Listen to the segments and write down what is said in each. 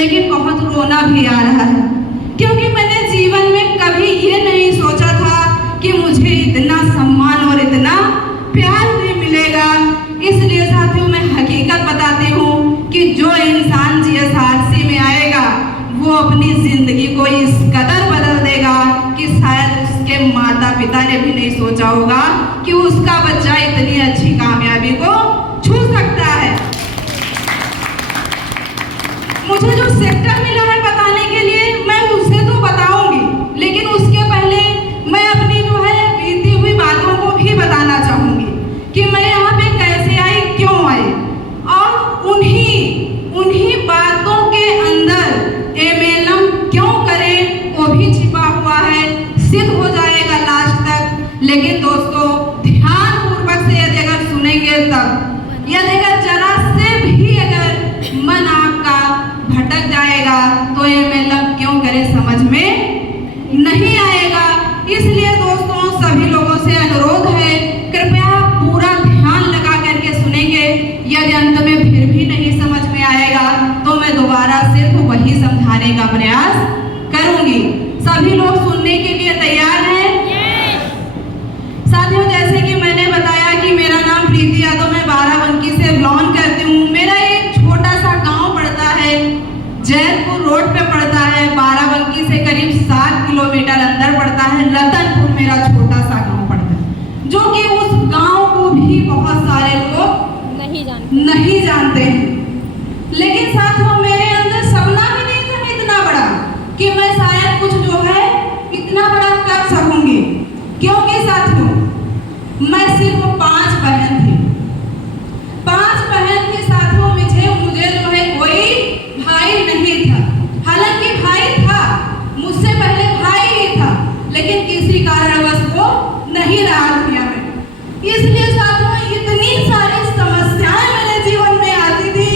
लेकिन बहुत रोना भी आ रहा है, क्योंकि मैंने जीवन में कभी ये नहीं सोचा था कि मुझे इतना सम्मान और इतना प्यार भी मिलेगा। इसलिए साथियों मैं हकीकत बताती हूँ कि जो इंसान जीएसआरसी में आएगा वो अपनी जिंदगी को इस कदर बदल देगा कि शायद उसके माता पिता ने भी नहीं सोचा होगा कि उसका बच्चा इतनी अच्छी कामयाबी को छू सकता है। मुझे जो सेक्टर मिला है बताने के लिए मैं उसे तो बताऊंगी, लेकिन उसके पहले मैं अपनी जो है बीती हुई बातों को भी बताना चाहूंगी कि मैं यहाँ पे कैसे आई, क्यों आई, और उन्हीं बातों के अंदर एमएलएम क्यों करें वो भी छिपा हुआ है, सिद्ध हो जाएगा लास्ट तक। लेकिन दोस्तों ध्यान पूर्वक से यदि अगर सुनेंगे तब, यदि अगर जरा से भी अगर मन आपका भटक जाएगा तो एमएलएम क्यों करें समझ में नहीं आएगा। इसलिए दोस्तों सभी लोगों से अनुरोध है, कृपया पूरा ध्यान लगा करके सुनेंगे। यदि अंत में फिर भी नहीं समझ में आएगा तो मैं दोबारा सिर्फ वही समझाने का प्रयास करूंगी। सभी लोग सुनने के लिए तैयार हैं? साथियों जैसे कि मैंने बताया कि मेरा नाम प्रीति यादव, मैं बाराबंकी से बिलोंग करती हूँ। मेरा एक छोटा सा गांव पड़ता है, जैतपुर रोड पे पड़ता है, बाराबंकी से करीब 7 किलोमीटर अंदर पड़ता है। रतनपुर मेरा छोटा सा गांव पड़ता है, जो कि उस गांव को भी बहुत सारे लोग नहीं जानते हैं। लेकिन साथियों मेरे अंदर सपना भी नहीं था इतना बड़ा कि मैं शायद कुछ जो है इतना बड़ा कर सकूंगी, क्योंकि साथियों मैं सिर्फ 5 बहन थी। 5 बहन थी साथियों, मुझे जो है कोई भाई नहीं था। हालांकि भाई था, मुझसे पहले भाई ही था, लेकिन किसी कारणवश वो नहीं रहा दुनिया में। इसलिए साथियों इतनी सारी समस्याएं मेरे जीवन में आती थी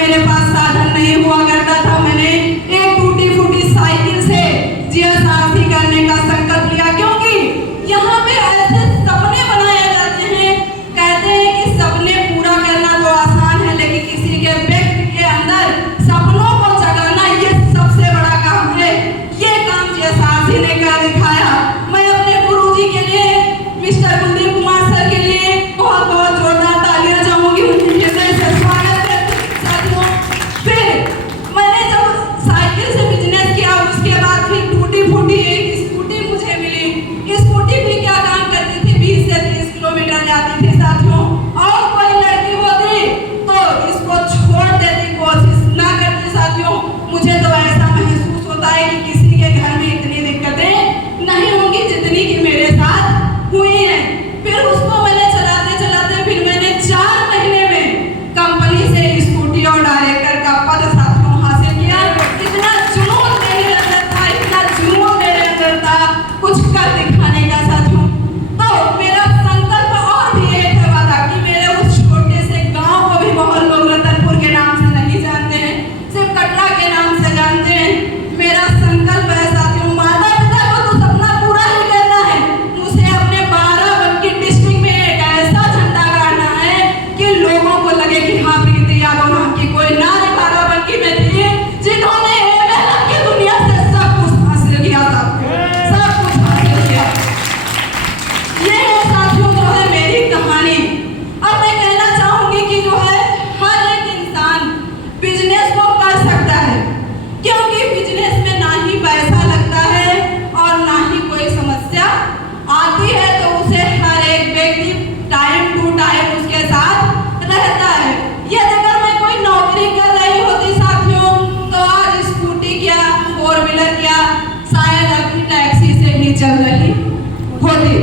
मेरे पास साधन नहीं हुआ करता था, मैंने एक टूटी फूटी साइकिल से जीएसआरसी करने का संकल्प लिया, क्योंकि यहाँ पे ऐसे सपने बनाए जाते हैं। कहते हैं कि सपने पूरा करना तो आसान है, लेकिन किसी के व्यक्ति के अंदर सपनों को जगाना ये सबसे बड़ा काम है। ये काम जीएसआरसी ने कर दिखाया। मैं अपने गुरुजी के लिए मिस्टर कुलदीप कुमार सर के लिए बहुत बहुत जोरदार तालियां चाहूंगी, उनके हृदय से स्वागत है। साथियों, फिर मैंने जब साइकिल से बिजनेस किया, उसके बाद फिर टूटी फूटी एक स्कूटी मुझे मिली। स्कूटी भी क्या काम करती थी, 20 से 30 किलोमीटर जाती थी साथियों। और कोई लड़की होती तो इसको छोड़ देती, कोशिश ना करती साथियों। मुझे तो ऐसा महसूस होता है कि किसी के घर में इतनी दिक्कतें नहीं होंगी जितनी कि मेरे साथ हुई है। फिर उसको मैंने चलाते चलाते फिर मैंने 4 महीने में कंपनी से स्कूटी और डायरेक्टर का पद साथियों हासिल किया। इतना जुनून मेरे अंदर था, इतना जुनून मेरे अंदर था कुछ कर दिखाने का साथियों। तो मेरा संकल्प और भी एक है वादा कि मेरे उस छोटे से गांव को भी बहुत लोग रतनपुर के नाम से नहीं जानते हैं, सिर्फ कटरा के नाम से जानते हैं। मेरा संकल्प है साथियों, माता पिता को तो सपना पूरा ही करना है, मुझे अपने बाराबंकी डिस्ट्रिक्ट में एक ऐसा झंडा गाड़ना है कि लोगों को लगे कि हाँ, प्रीति यादव नाम की कोई नारी बाराबंकी में थी जिन्होंने एमएलए की दुनिया से सब कुछ हासिल किया था, सब कुछ हासिल किया। ये है साथियों जो है मेरी कहानी। अब मैं कहना चाहूंगी कि जो है हर एक इंसान बिजनेस को कर सकता है, क्योंकि बिजनेस में ना ही पैसा लगता है और ना ही कोई समस्या आती है, तो उसे हर एक व्यक्ति टाइम टू टाइम उसके साथ रहता है। यदि अगर मैं कोई नौकरी कर रही होती साथियों, तो आज स्कूटी क्या, 4 व्हीलर क्या, शायद अभी टैक्सी से ही चल रही होती।